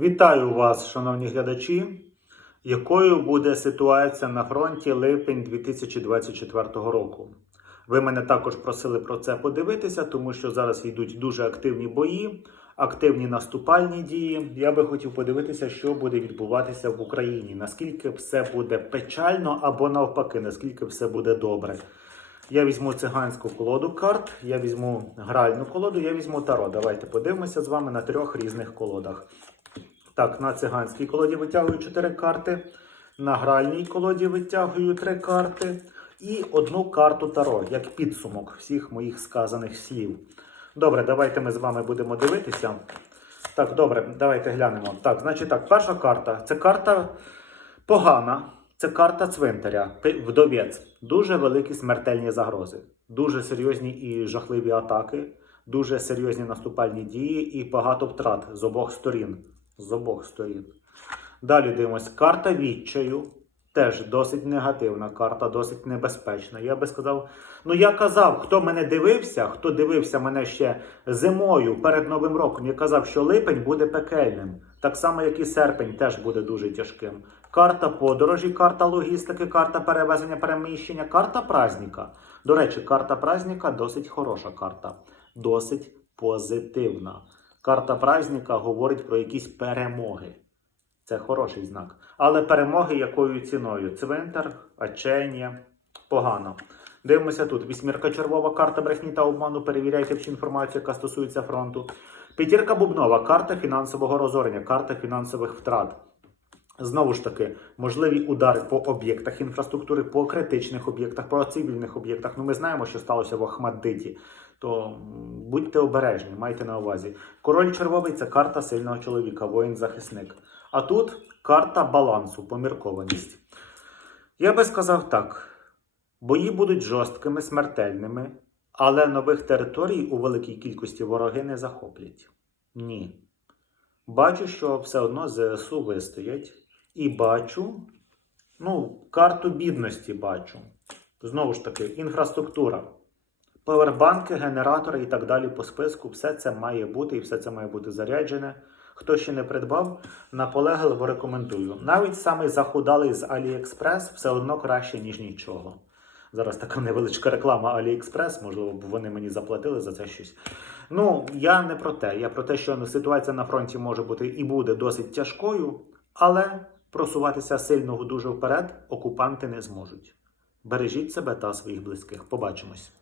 Вітаю вас, шановні глядачі. Якою буде ситуація на фронті липень 2024 року? Ви мене також просили про це подивитися, тому що зараз йдуть дуже активні бої, активні наступальні дії. Я би хотів подивитися, що буде відбуватися в Україні. Наскільки все буде печально або навпаки, наскільки все буде добре. Я візьму циганську колоду карт, я візьму гральну колоду, я візьму таро. Давайте подивимося з вами на трьох різних колодах. Так, на циганській колоді витягую 4 карти, на гральній колоді витягую 3 карти і одну карту Таро, як підсумок всіх моїх сказаних слів. Добре, давайте ми з вами будемо дивитися. Так, добре, давайте глянемо. Так, значить так, перша карта це карта погана. Це карта цвинтаря, вдовець. Дуже великі смертельні загрози, дуже серйозні і жахливі атаки, дуже серйозні наступальні дії і багато втрат з обох сторін. З обох сторін. Далі дивимось. Карта відчаю. Теж досить негативна карта, досить небезпечна. Я би сказав, ну я казав, хто мене дивився, хто дивився мене ще зимою перед Новим роком, я казав, що липень буде пекельним. Так само, як і серпень, теж буде дуже тяжким. Карта подорожі, карта логістики, карта перевезення переміщення, карта праздника. До речі, карта праздника досить хороша карта, досить позитивна. Карта праздника говорить про якісь перемоги. Це хороший знак. Але перемоги якою ціною? Цвинтар, Аченія. Погано. Дивимося тут. Вісьмірка червова карта брехні та обману. Перевіряйте всю інформацію, яка стосується фронту. П'ятірка бубнова карта фінансового розорення, карта фінансових втрат. Знову ж таки, можливі удари по об'єктах інфраструктури, по критичних об'єктах, по цивільних об'єктах. Ну, ми знаємо, що сталося в Ахмаддиті. То будьте обережні, майте на увазі. Король червовий це карта сильного чоловіка, воїн-захисник. А тут карта балансу, поміркованість. Я би сказав так: бої будуть жорсткими, смертельними, але нових територій у великій кількості вороги не захоплять. Ні. Бачу, що все одно ЗСУ вистоять. І бачу, ну, карту бідності бачу. Знову ж таки, інфраструктура. Павербанки, генератори і так далі по списку. Все це має бути і все це має бути заряджене. Хто ще не придбав, наполегливо рекомендую. Навіть самий захудалий з AliExpress все одно краще, ніж нічого. Зараз така невеличка реклама AliExpress, можливо, б вони мені заплатили за це щось. Ну, я не про те. Я про те, що ситуація на фронті може бути і буде досить тяжкою, але просуватися сильно дуже вперед окупанти не зможуть. Бережіть себе та своїх близьких. Побачимось.